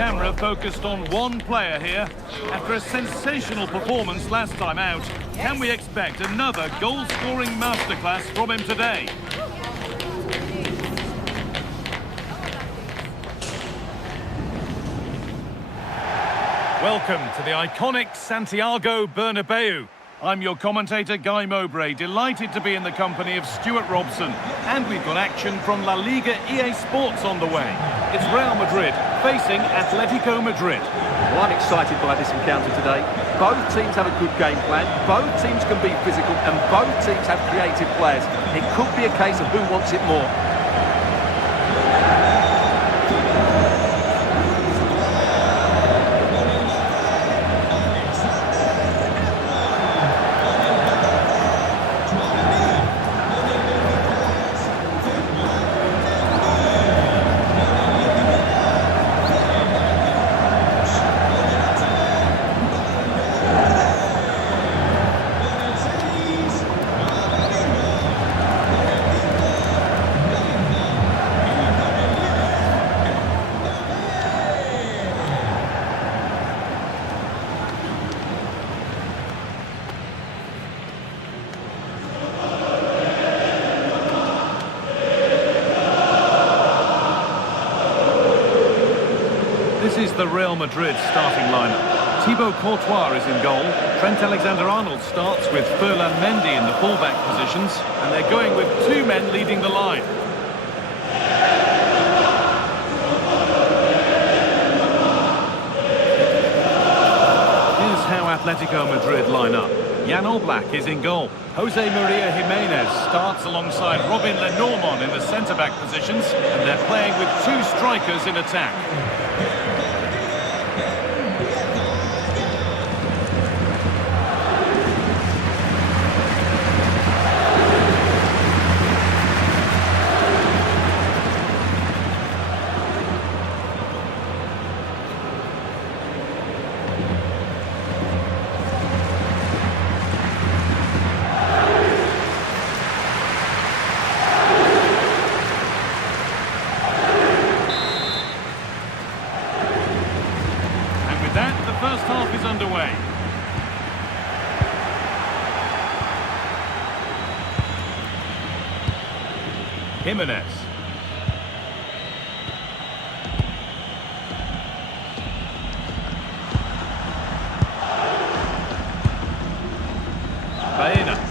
camera focused on one player here. After a sensational performance last time out, can we expect another goal-scoring masterclass from him today? Welcome to the iconic Santiago Bernabeu. I'm your commentator, Guy Mowbray, delighted to be in the company of Stuart Robson. And we've got action from La Liga EASports on the way. It's Real Madrid facing Atletico Madrid. Well, I'm excited by this encounter today. Both teams have a good game plan, both teams can be physical, and both teams have creative players. It could be a case of who wants it more. This is the Real Madrid starting lineup. Thibaut Courtois is in goal. Trent Alexander-Arnold starts with Ferland Mendy in the fullback positions, and they're going with two men leading the line. Here's how Atletico Madrid line up. Jan Oblak is in goal. Jose Maria Jimenez starts alongside Robin Lenormand in the centre-back positions, and they're playing with two strikers in attack. First half is underway. Jimenez. Baena.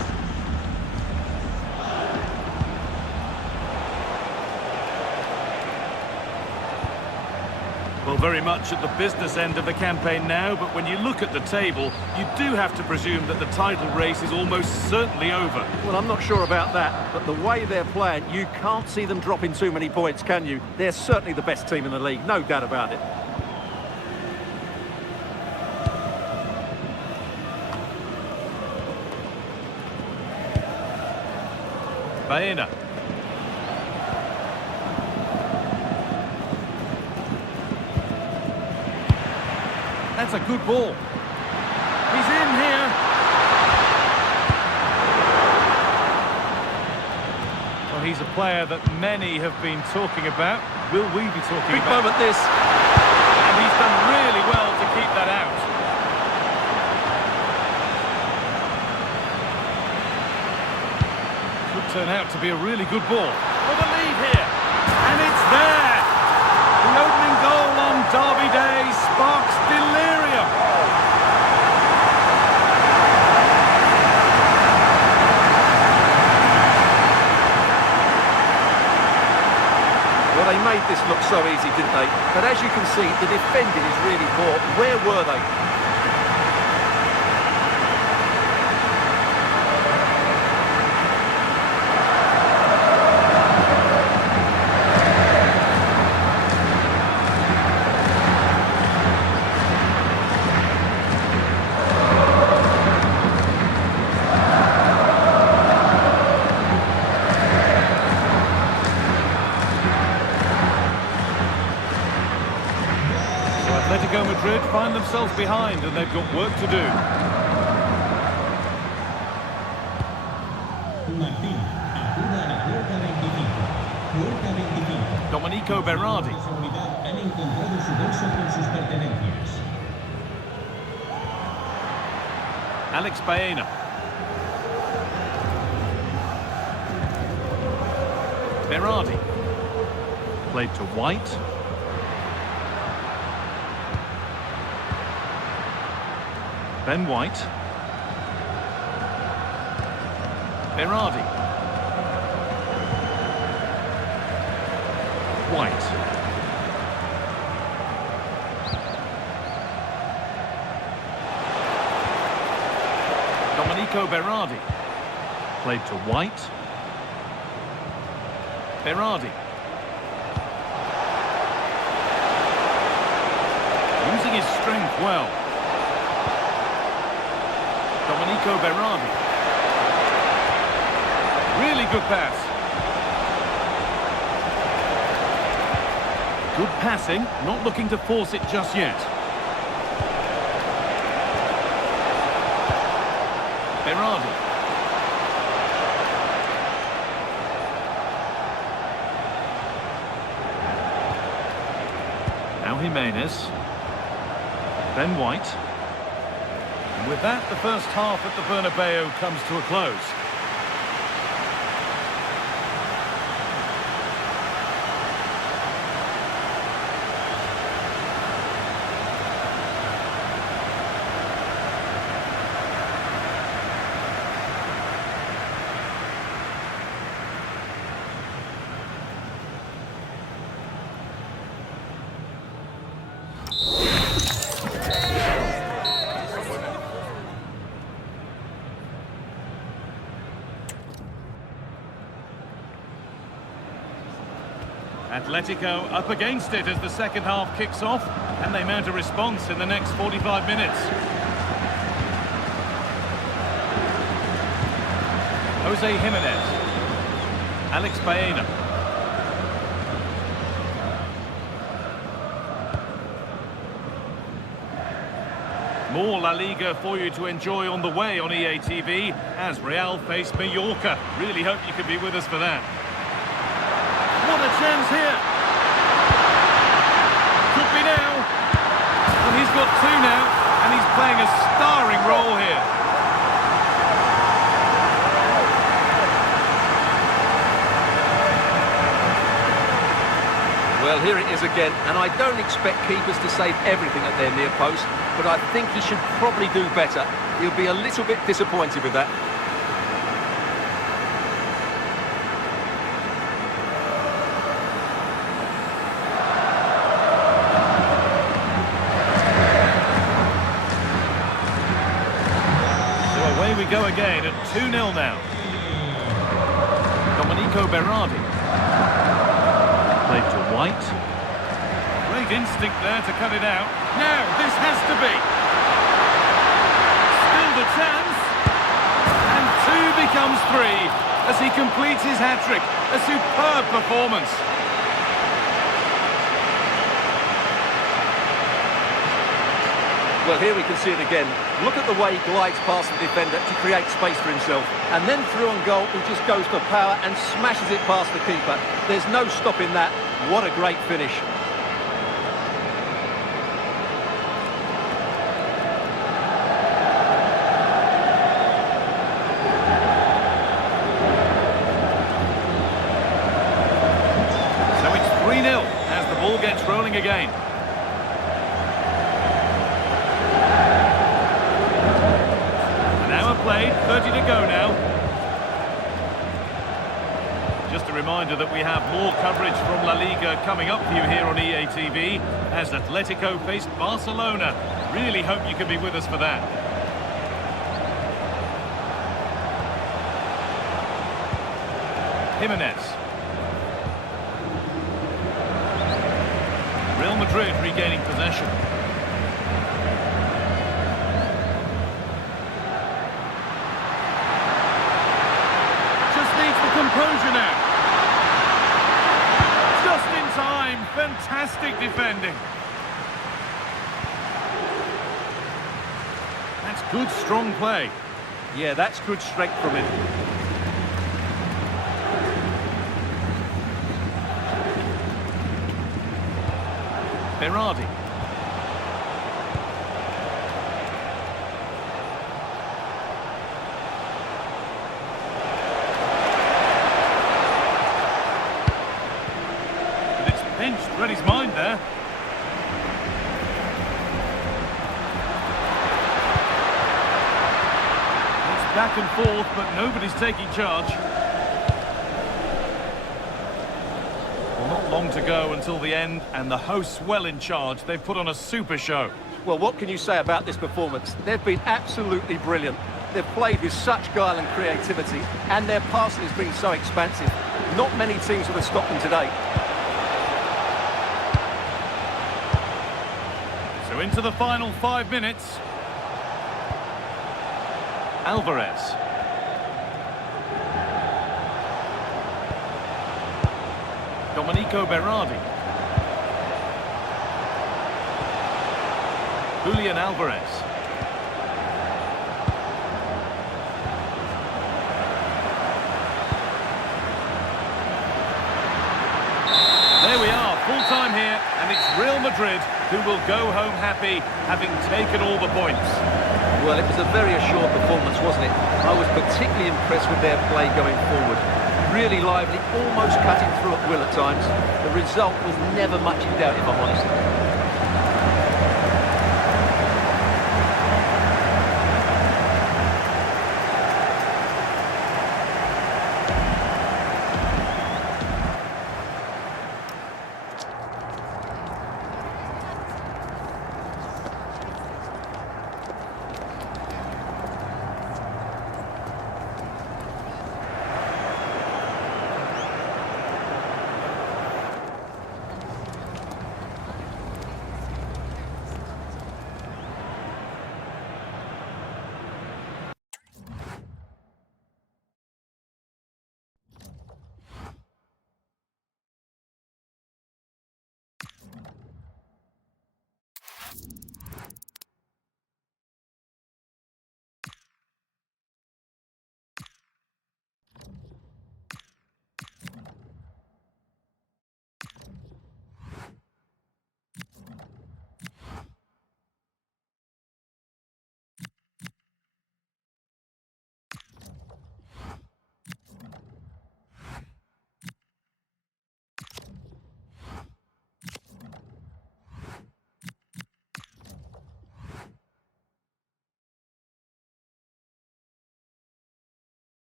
Well, very much at the business end of the campaign now, but when you look at the table, you do have to presume that the title race is almost certainly over. Well, I'm not sure about that, but the way they're playing, you can't see them dropping too many points, can you? They're certainly the best team in the league, no doubt about it. Baena. That's a good ball. He's in here. Well, he's a player that many have been talking about. Will we be talking Big about? Big moment this. And he's done really well to keep that out. Could turn out to be a really good ball. For the lead here. And it's there. The opening goal on Derby Day sparks delirium. Well, they made this look so easy, didn't they? But as you can see, the defending is really poor. Where were they? Atletico Madrid find themselves behind and they've got work to do. Domenico Berardi. su bolso con sus pertenencias. Alex Baena. Berardi. Played to White. Ben White. Berardi. White. Domenico Berardi. Played to White. Berardi. Using his strength well. Domenico Berardi. Really good pass. Good passing, not looking to force it just yet. Berardi. Now Jimenez. Ben White. And with that, the first half at the Bernabeu comes to a close. Atletico up against it as the second half kicks off, and they mount a response in the next 45 minutes. Jose Jimenez. Alex Baena. More La Liga for you to enjoy on the way on EA TV as Real face Mallorca. Really hope you can be with us for that. What a chance here. Could be now. And he's got two now, and he's playing a starring role here. Well, here it is again, and I don't expect keepers to save everything at their near post, but I think he should probably do better. He'll be a little bit disappointed with that. Away we go again at 2-0 now. Domenico Berardi. Played to White. Great instinct there to cut it out. Now, this has to be. Still the chance. And 2 becomes 3 as he completes his hat-trick. A superb performance. Well, here we can see it again. Look at the way he glides past the defender to create space for himself. And then through on goal, he just goes for power and smashes it past the keeper. There's no stopping that. What a great finish. So it's 3-0 as the ball gets rolling again. Played, 30 to go now. Just a reminder that we have more coverage from La Liga coming up for you here on EA TV as Atletico face Barcelona. Really hope you can be with us for that. Jimenez. Real Madrid regaining possession. Composure now. Just in time. Fantastic defending. That's good, strong play. Yeah, that's good strength from him. Berardi. But it's pinched, read his mind there. Back and forth, but nobody's taking charge. Well, not long to go until the end, and the hosts well in charge. They've put on a super show. Well, what can you say about this performance? They've been absolutely brilliant. They've played with such guile and creativity, and their passing has been so expansive. Not many teams would have stopped them today. So into the final 5 minutes. Alvarez. Domenico Berardi. Julian Alvarez. There we are, full time here, and it's Real Madrid who will go home happy, having taken all the points. Well, it was a very assured performance, wasn't it? I was particularly impressed with their play going forward. Really lively, almost cutting through at will at times. The result was never much in doubt, if I'm honest.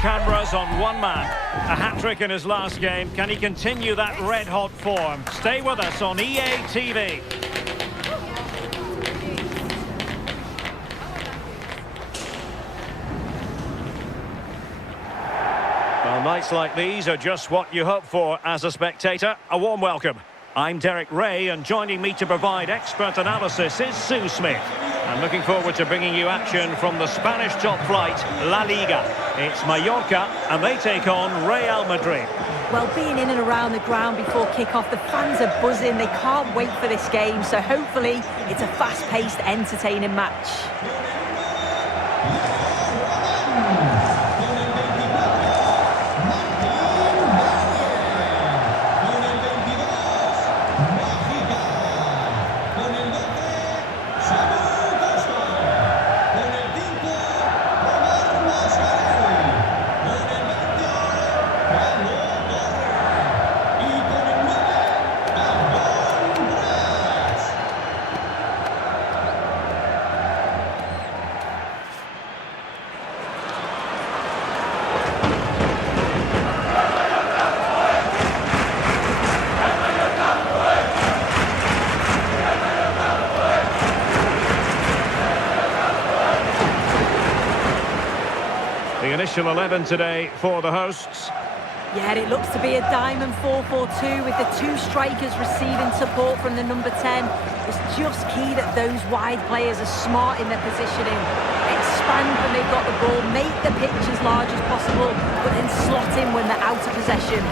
cameras on one man. A hat-trick in his last game. Can he continue that red-hot form? Stay with us on EA TV. Well, nights like these are just what you hope for as a spectator. A warm welcome. I'm Derek Ray, and joining me to provide expert analysis is Sue Smith. I'm looking forward to bringing you action from the Spanish top flight, La Liga. It's Mallorca, and they take on Real Madrid. Well, being in and around the ground before kick-off, the fans are buzzing. They can't wait for this game, so hopefully it's a fast-paced, entertaining match. The initial 11 today for the hosts. Yeah, it looks to be a diamond 4-4-2 with the two strikers receiving support from the number 10. It's just key that those wide players are smart in their positioning. Expand when they've got the ball, make the pitch as large as possible, but then slot in when they're out of possession.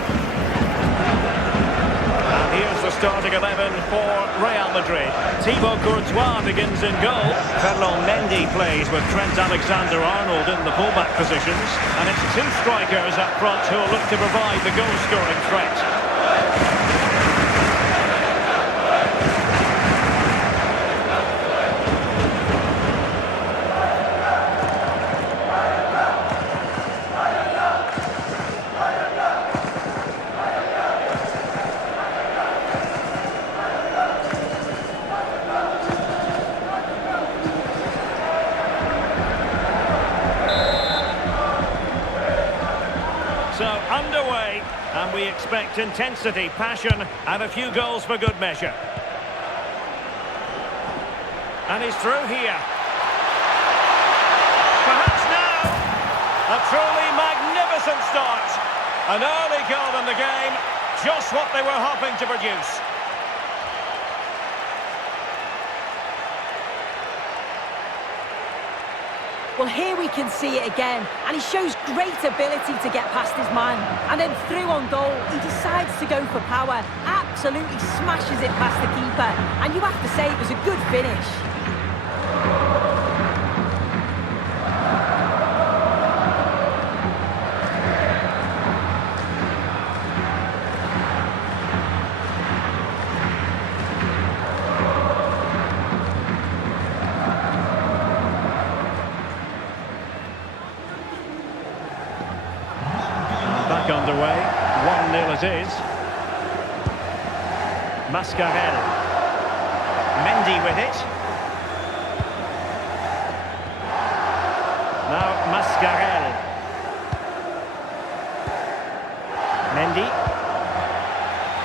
And here's the starting 11 for Real Madrid. Thibaut Courtois begins in goal. Ferland Mendy plays with Trent Alexander-Arnold in the fullback positions. And it's two strikers up front who will look to provide the goal-scoring threat. So underway, and we expect intensity, passion, and a few goals for good measure. And he's through here. Perhaps now, a truly magnificent start. An early goal in the game, just what they were hoping to produce. Well, here we can see it again, and he shows great ability to get past his man. And then through on goal, he decides to go for power, absolutely smashes it past the keeper. And you have to say it was a good finish. Underway, 1-0 it is. Mascarell. Mendy with it. Now Mascarell. Mendy.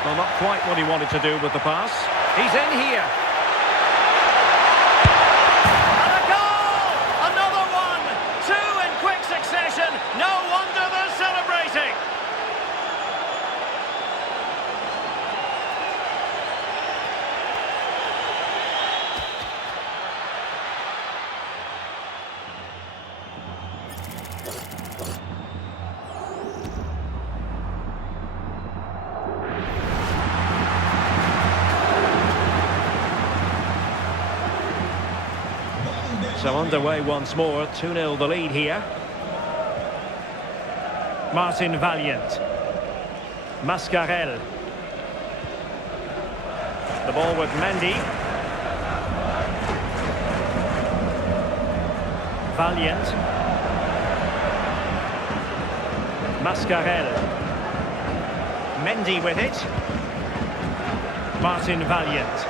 Well, not quite what he wanted to do with the pass. He's in here. And a goal! Another one! Two in quick succession. No wonder they're celebrating. So underway once more, 2-0 the lead here. Martin Valiant. Mascarell. The ball with Mendy. Valiant. Mascarell. Mendy with it. Martin Valiant.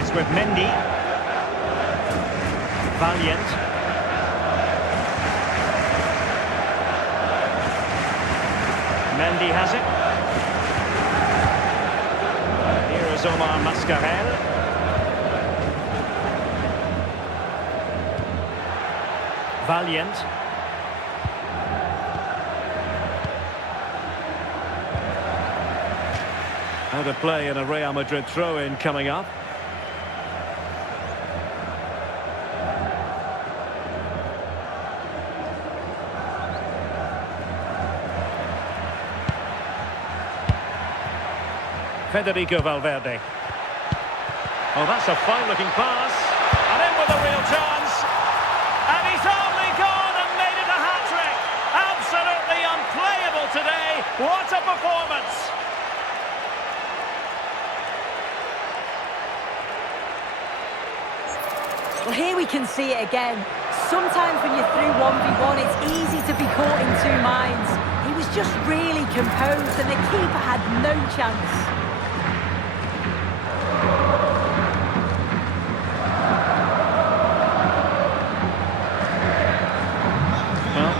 It's with Mendy. Valiant. Mendy has it. Here is Omar Mascarell. Valiant. Out of play and a Real Madrid throw-in coming up. Federico Valverde. Oh, that's a fine-looking pass. And in with a real chance. And he's only gone and made it a hat-trick. Absolutely unplayable today. What a performance. Well, here we can see it again. Sometimes when you're through 1v1, it's easy to be caught in two minds. He was just really composed and the keeper had no chance.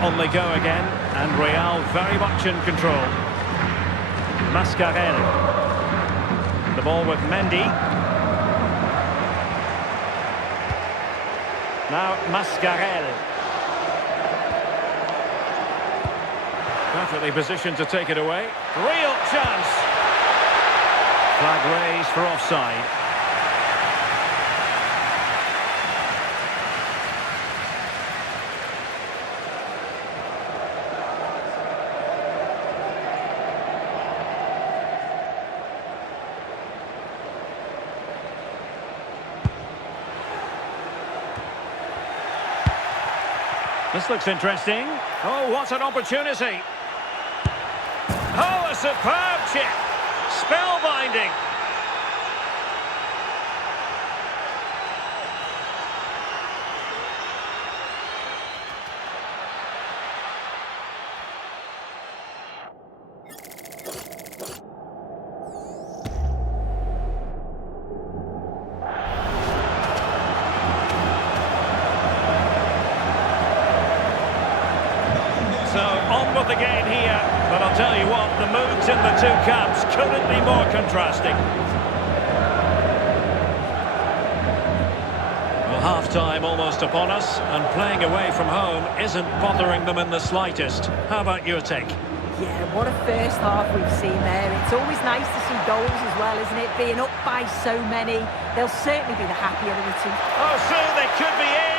On they go again, and Real very much in control. Mascarell. The ball with Mendy. Now Mascarell. Perfectly positioned to take it away. Real chance. Flag raised for offside. This looks interesting. Oh, what an opportunity. Oh, a superb chip. Spellbinding. The game here, but I'll tell you what, the moods in the two camps couldn't be more contrasting. Well, half-time almost upon us, and playing away from home isn't bothering them in the slightest. How about your take? Yeah, what a first half we've seen there. It's always nice to see goals as well, isn't it? Being up by so many, they'll certainly be the happier of the two. Oh, soon they could be in.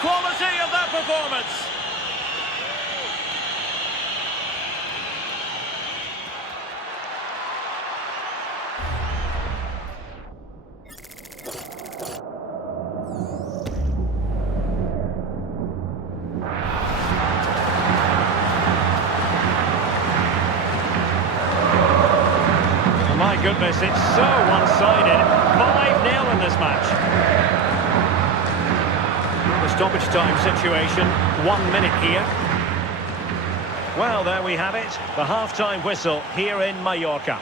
Quality of that performance. My goodness, it's so one-sided. 5-0 in this match. The stoppage time situation, 1 minute here. Well, there we have it, the half-time whistle here in Mallorca.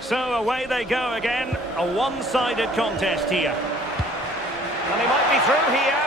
So away they go again, a one-sided contest here. And he might be through here.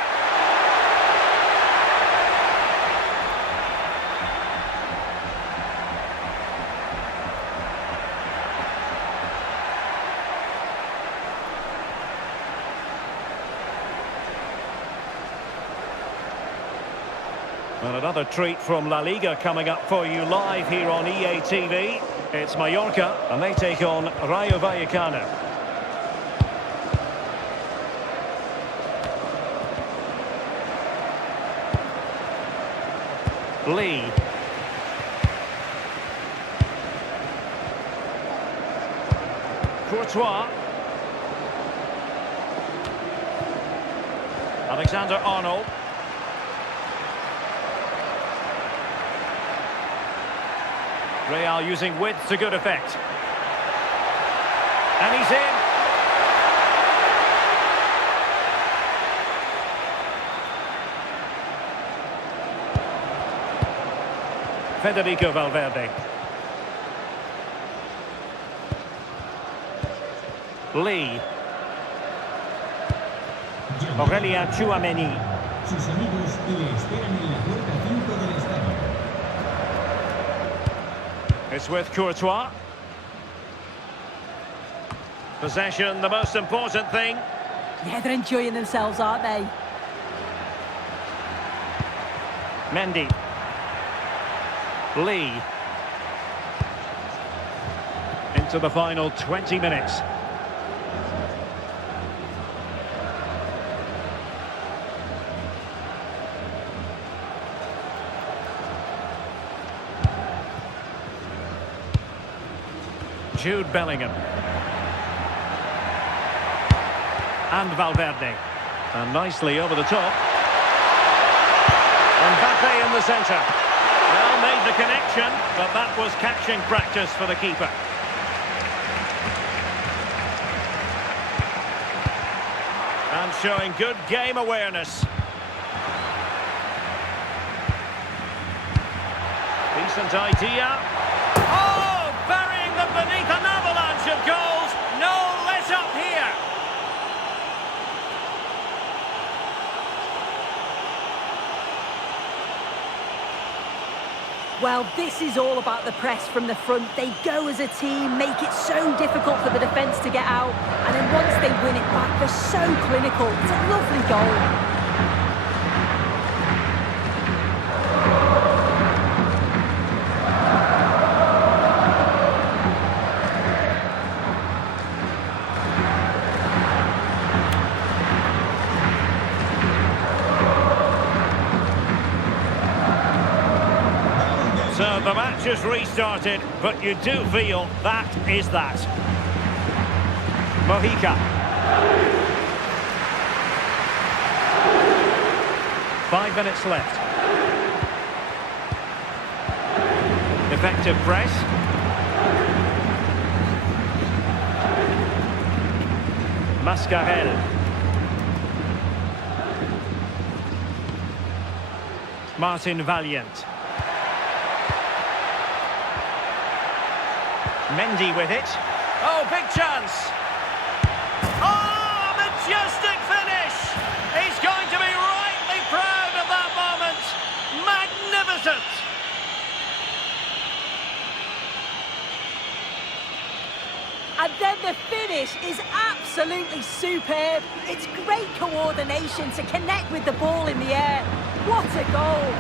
And another treat from La Liga coming up for you live here on EA TV. It's Mallorca, and they take on Rayo Vallecano. Lee. Courtois. Alexander-Arnold. Real using width to good effect. And he's in. Federico Valverde. Lee. Aurelia Tchouameni. Sus amigos le esperan en la puerta 5 del estadio. It's with Courtois. Possession, the most important thing. Yeah, they're enjoying themselves, aren't they? Mendy. Lee. Into the final 20 minutes. Jude Bellingham. And Valverde. And nicely over the top. Mbappe in the centre. Well, made the connection, but that was catching practice for the keeper. And showing good game awareness. Decent idea. Oh, burying them beneath an avalanche of goals. No let up here. Well, this is all about the press from the front. They go as a team, make it so difficult for the defence to get out, and then once they win it back, they're so clinical. It's a lovely goal. So the match has restarted, but you do feel that is that. Mojica. 5 minutes left. Effective press. Mascarell. Martin Valiant. Mendy with it. Oh, big chance. Oh, majestic finish. He's going to be rightly proud of that moment. Magnificent. And then the finish is absolutely superb. It's great coordination to connect with the ball in the air. What a goal.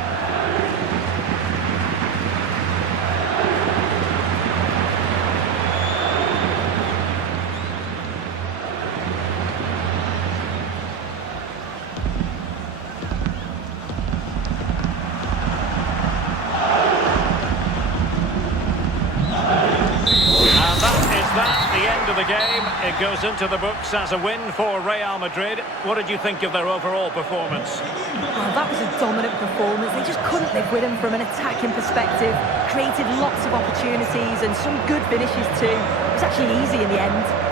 Of the game, it goes into the books as a win for Real Madrid. What did you think of their overall performance? Oh, that was a dominant performance. They just couldn't live with them from an attacking perspective. Created lots of opportunities and some good finishes too. It was actually easy in the end.